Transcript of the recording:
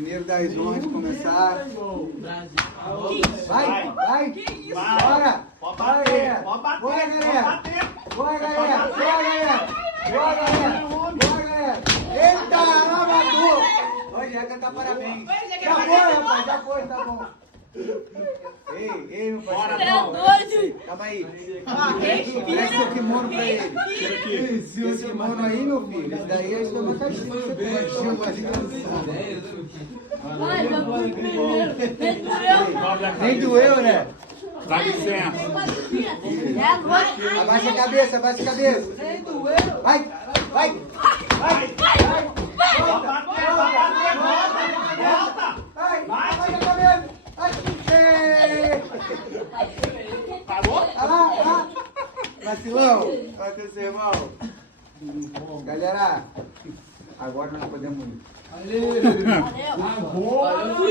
Mineiro das honras de começar. Vai, vai. Que isso? Bora. Pode Bora, bater, galera. pode bater, Bora, pode galera. bater. Bora, galera. Bora, galera. Bora, galera. Bora, galera. Eita, lavador. Olha, já cantar parabéns. Já foi, rapaz. Já foi, tá bom. Ei, meu parceiro. Você é doido? Calma aí. Respira. Presta seu kimono pra ele. Respira. Esse kimono aí, meu filho, esse daí é uma caixinha que você pode Vai, meu filho, primeiro. Nem doeu. Nem doeu, né? Dá licença. Abaixa a cabeça, abaixa a cabeça. Nem doeu. Vai, vai, vai, vai. Pode bater, pode bater, volta. Vai, abaixa a cabeça. Vai. Ei. Parou? Olha lá, olha lá. Vacilão, bateu seu irmão. Galera, agora nós podemos ir. Valeu. Agora.